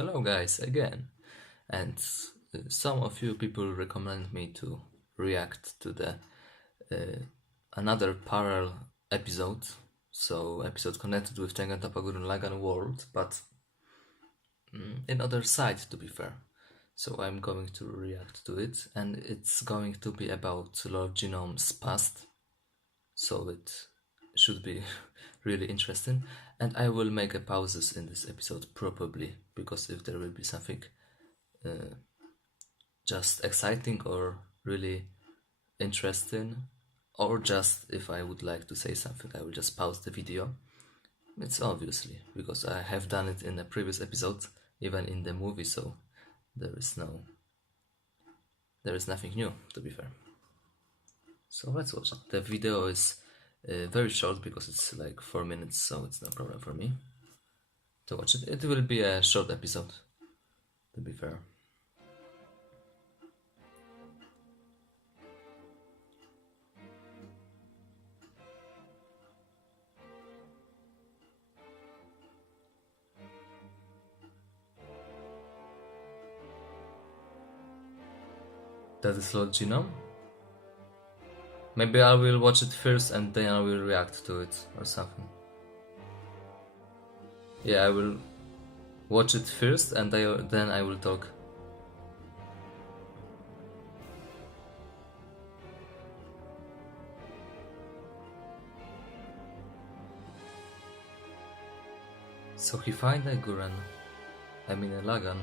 Hello guys again, and some of you people recommend me to react to the another parallel episode, so episode connected with Tengen Toppa Gurren Lagann world, but in other side to be fair. So I'm going to react to it, and it's going to be about Lord Genome's past, so it should be really interesting. And I will make a pauses in this episode probably, because if there will be something just exciting or really interesting, or just if I would like to say something, I will just pause the video. It's obviously because I have done it in a previous episode, even in the movie, so there is nothing new, to be fair. So let's watch it. The video is very short because it's like 4 minutes, so it's no problem for me to watch it. It will be a short episode, to be fair. That is Lord Genome? Maybe I will watch it first and then I will react to it or something. Yeah, I will watch it first and then I will talk. So he find a Gurren, I mean a Lagann.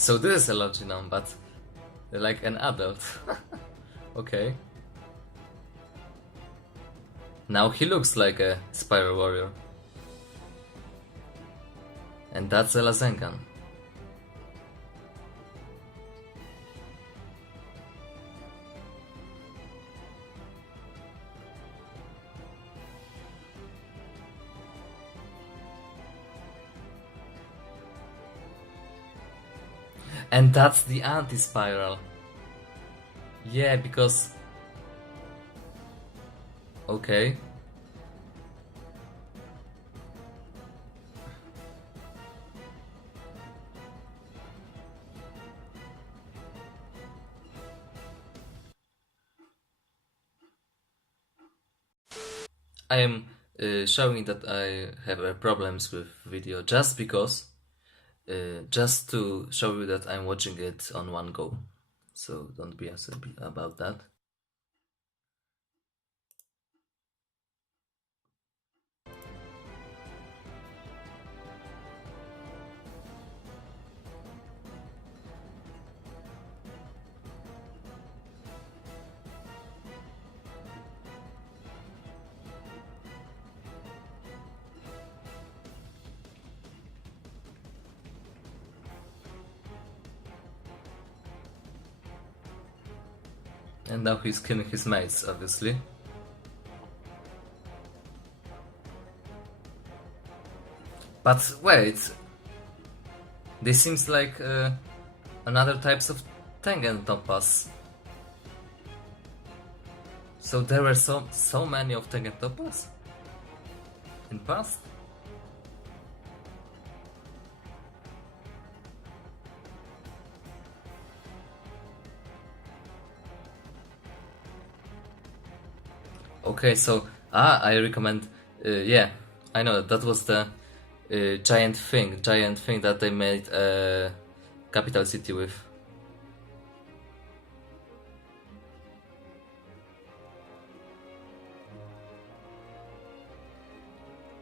So this is a Lord Genome, but like an adult. Okay. Now he looks like a Spiral Warrior. And that's a Lazengan. And that's the anti-spiral. Yeah, because... Okay. I am showing that I have problems with video just because, just to show you that I'm watching it on one go. So don't be upset about that. And now he's killing his mates, obviously. But wait, this seems like another types of Tengen Toppas. So there were so many of Tengen Toppas in past? Okay, so I recommend. Yeah, I know that was the giant thing that they made a capital city with.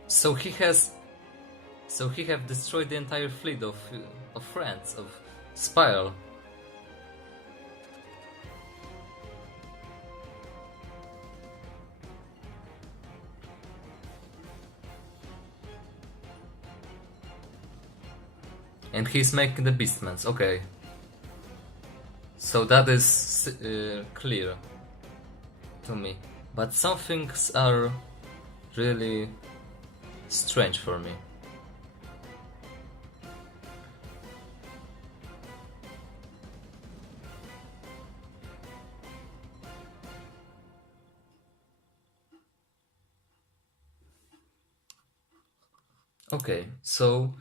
So he have destroyed the entire fleet of friends of Spiral. And he's making the Beastmans, okay. So that is clear to me. But some things are really strange for me. Okay, so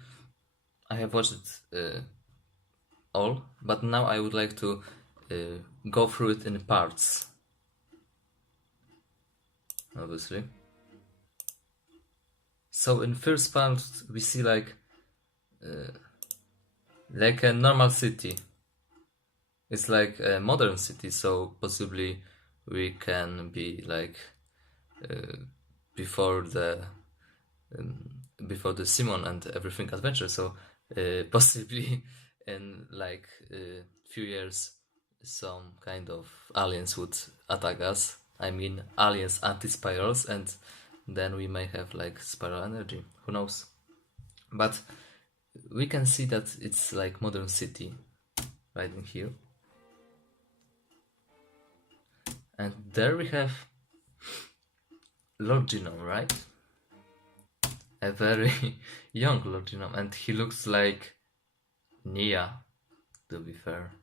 I have watched it all, but now I would like to go through it in parts. Obviously. So in first part we see like a normal city. It's like a modern city, so possibly we can be like uh, before the before the Simon and everything adventure. So possibly in like a few years, some kind of aliens would attack us. I mean, aliens anti-spirals, and then we may have like spiral energy. Who knows? But we can see that it's like modern city right in here. And there we have Lord Genome, right? A very young Lord Genome, and he looks like Nia, to be fair.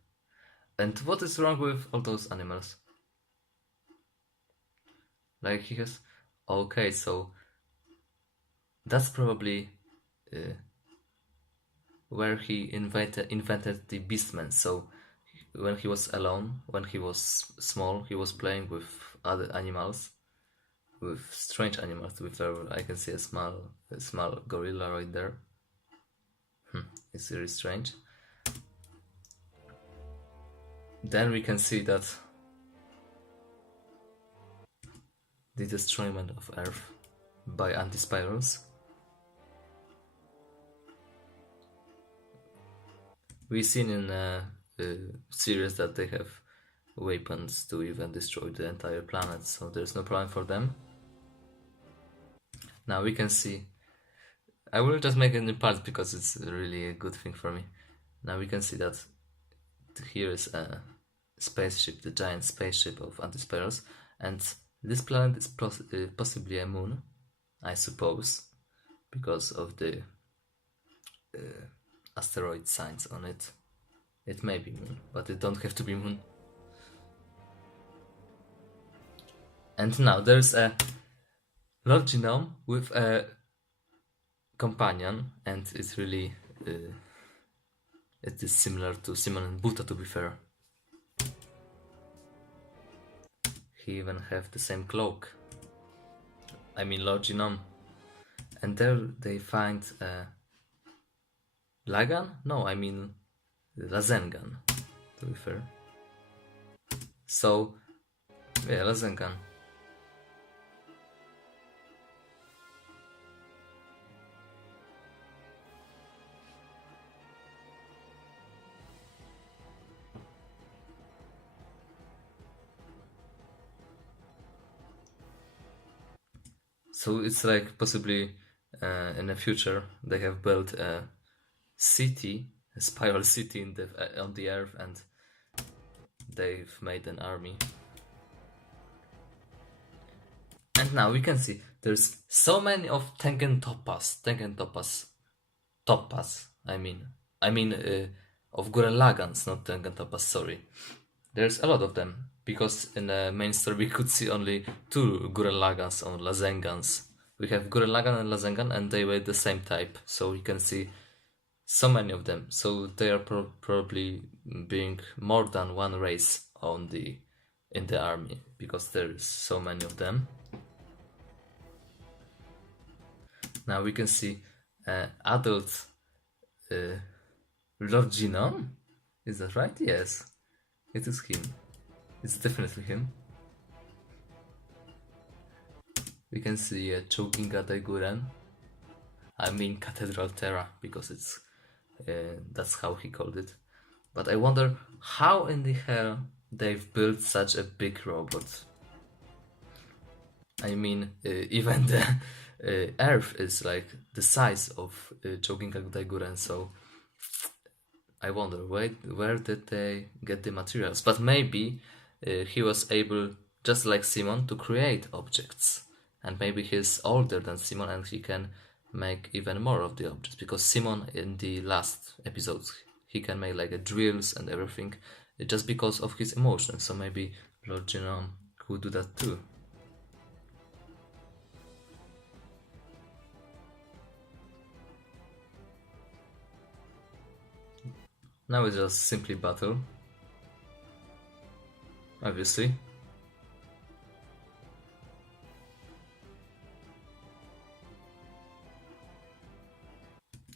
And what is wrong with all those animals? Like he has... Okay, so that's probably where he invented the Beastman. So when he was alone, when he was small, he was playing with other animals, with strange animals. To be fair, I can see a small gorilla right there. It's really strange. Then we can see that the destroyment of Earth by anti-spirals. We've seen in a series that they have weapons to even destroy the entire planet, so there's no problem for them. Now we can see... I will just make it in parts because it's really a good thing for me. Now we can see that here is a spaceship, the giant spaceship of anti-spirals, and this planet is possibly a moon, I suppose, because of the asteroid signs on it. It may be moon, but it don't have to be moon. And now there's a Lord Genome with a companion, and it's really it is similar to Simon and Buta, to be fair. He even have the same cloak. I mean Lord Genome. And there they find Lagann? No, I mean Lazengan, to be fair. So, yeah, Lazengan. So it's like possibly in the future they have built a city, a spiral city on the Earth, and they've made an army. And now we can see there's so many of Tengen Toppas. I mean of Gurren Laganns, not Tengen Toppas. Sorry, there's a lot of them because in the main story we could see only 2 Gurren Laganns or Lazengans. We have Gurren Lagann and Lazengan, and they were the same type, so you can see so many of them. So they are probably being more than one race in the army because there is so many of them. Now we can see adult Lord Genome. Is that right? Yes, it is him. It's definitely him. We can see Choginga Daiguren. I mean Cathedral Terra, because it's that's how he called it. But I wonder how in the hell they've built such a big robot. I mean, even the Earth is like the size of Choginga Daiguren, so I wonder where did they get the materials. But maybe he was able just like Simon, to create objects. And maybe he's older than Simon and he can make even more of the objects. Because Simon, in the last episodes, he can make like a drills and everything just because of his emotions. So maybe Lord Genome could do that too. Now it's just simply battle. Obviously.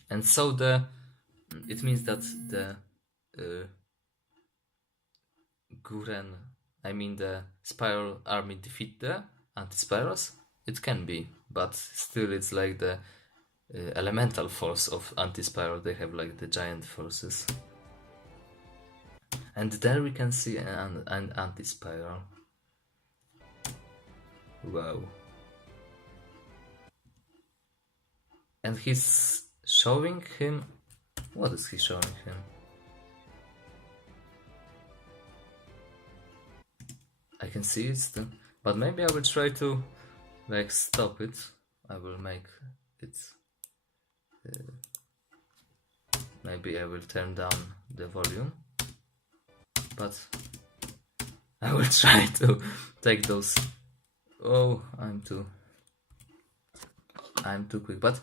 And so it means that the Gurren, I mean the Spiral army defeat the anti-spirals? It can be, but still it's like the elemental force of anti-spiral. They have like the giant forces. And there we can see an anti-spiral. Wow. And he's showing him... What is he showing him? I can see it still. But maybe I will try to like stop it. I will make it... maybe I will turn down the volume. But I will try to take those... Oh, I'm too quick. But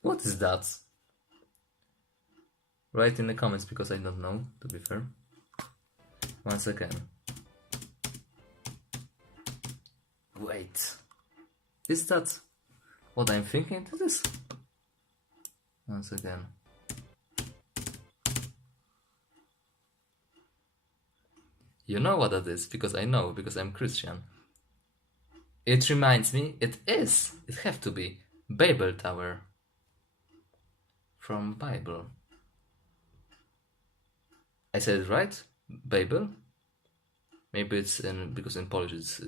what is that? Write in the comments because I don't know, to be fair. Once again. Wait. Is that what I'm thinking it is? Once again. You know what that is, because I know, because I'm Christian. It reminds me, it have to be, Babel Tower. From Bible. I said it right? Babel? Maybe it's because in Polish it's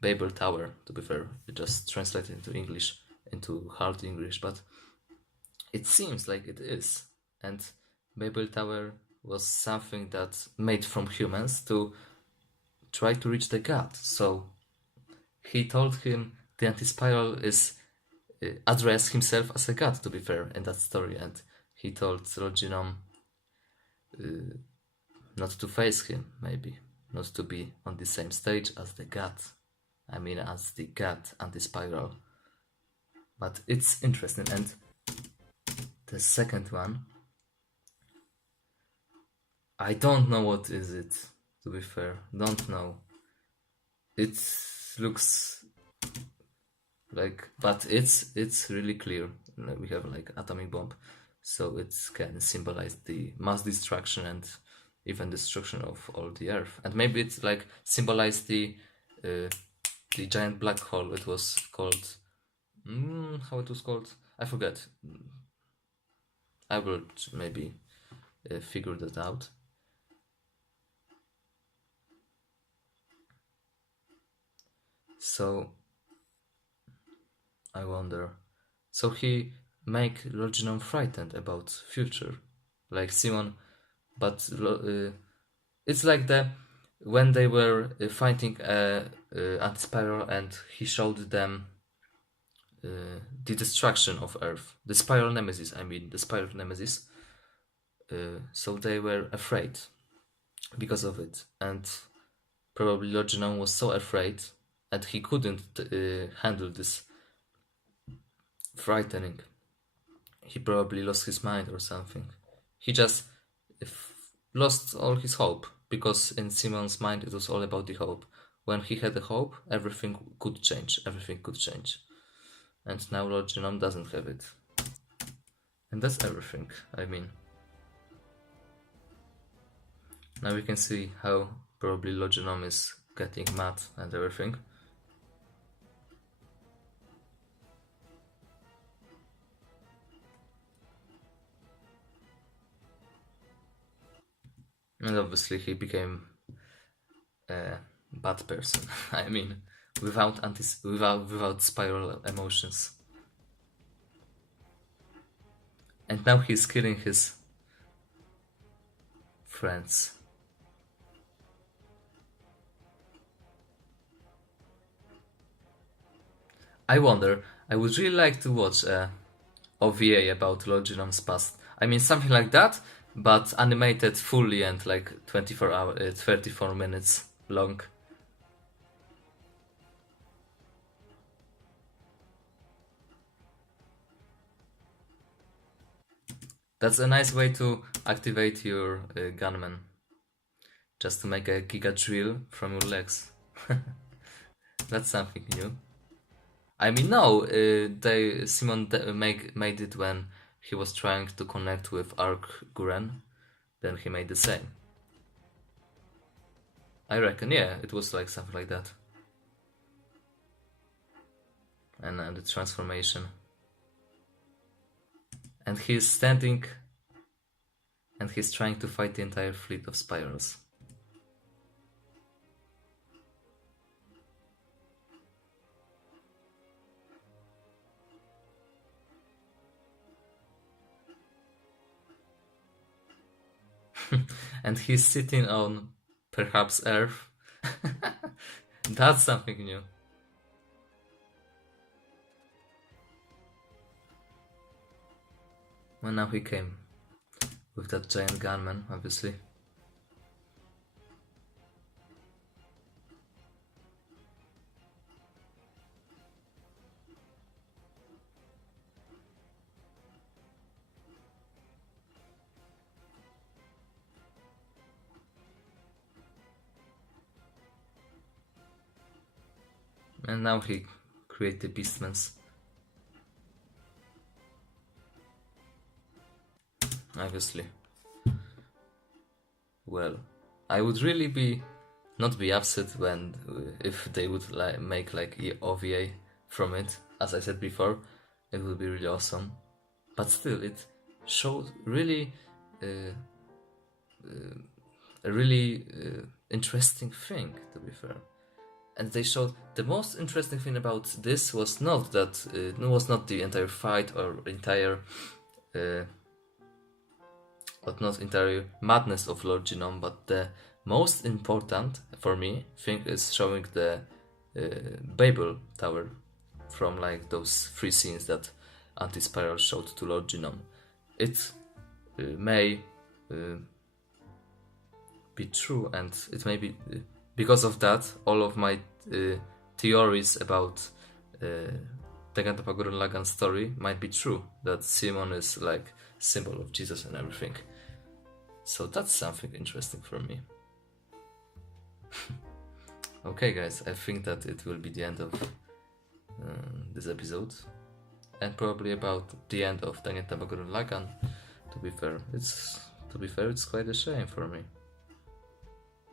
Babel Tower, to be fair. It just translated into English, into hard English, but it seems like it is. And Babel Tower was something that made from humans to try to reach the god. So he told him the anti-spiral is address himself as a god, to be fair, in that story, and he told Lord Genome not to face him, maybe not to be on the same stage as the god. I mean, as the god anti-spiral. But it's interesting. And the second one, I don't know what is it, to be fair. Don't know. It looks like, but it's really clear. We have like atomic bomb, so it can symbolize the mass destruction and even destruction of all the Earth. And maybe it's like symbolize the giant black hole. It was called how it was called? I forget. I will maybe figure that out. So I wonder. So he make Lord Genome frightened about future, like Simon, but it's like when they were fighting anti-spiral and he showed them the destruction of Earth, the spiral nemesis. I mean, the spiral nemesis. So they were afraid because of it, and probably Lord Genome was so afraid, and he couldn't handle this frightening. He probably lost his mind or something. He just lost all his hope, because in Simon's mind it was all about the hope. When he had the hope, everything could change. Everything could change. And now Lord Genome doesn't have it. And that's everything, I mean. Now we can see how probably Lord Genome is getting mad and everything. And obviously he became a bad person. I mean, without spiral emotions. And now he's killing his friends. I wonder, I would really like to watch a OVA about Lord Genome's past. I mean, something like that, but animated fully and like 34 minutes long. That's a nice way to activate your gunman. Just to make a giga drill from your legs. That's something new. I mean, no, Simon made it when he was trying to connect with Arc Gurren. Then he made the same. I reckon, yeah, it was like something like that. And the transformation. And he's standing and he's trying to fight the entire fleet of spirals. And he's sitting on perhaps Earth. That's something new. Well, now he came with that giant gunman, obviously. And now he created the Beastmans. Obviously. Well, I would really not be upset when if they would make like OVA from it. As I said before, it would be really awesome. But still, it shows really a really interesting thing, to be fair. And they showed the most interesting thing about this was not that it was not the entire fight or entire but not entire madness of Lord Genome, but the most important for me thing is showing the Babel Tower from like those 3 scenes that Anti-Spiral showed to Lord Genome. It may be true, and it may be because of that all of my theories about Tengen Toppa Gurren Lagann story might be true, that Simon is like symbol of Jesus and everything. So that's something interesting for me. Okay guys, I think that it will be the end of this episode, and probably about the end of Tengen Toppa Gurren Lagann. To be fair, it's quite a shame for me.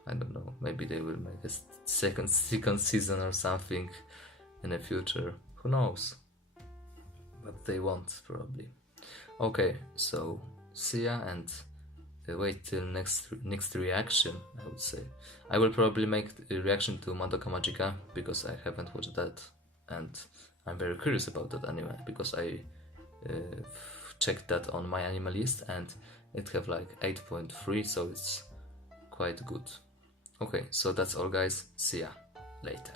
I don't know, maybe they will make a second season or something in the future. Who knows? But they won't, probably. Okay, so see ya, and wait till next reaction, I would say. I will probably make a reaction to Madoka Magica, because I haven't watched that, and I'm very curious about that anime, because I checked that on my anime list, and it have like 8.3, so it's quite good. Okay, so that's all guys, see ya later.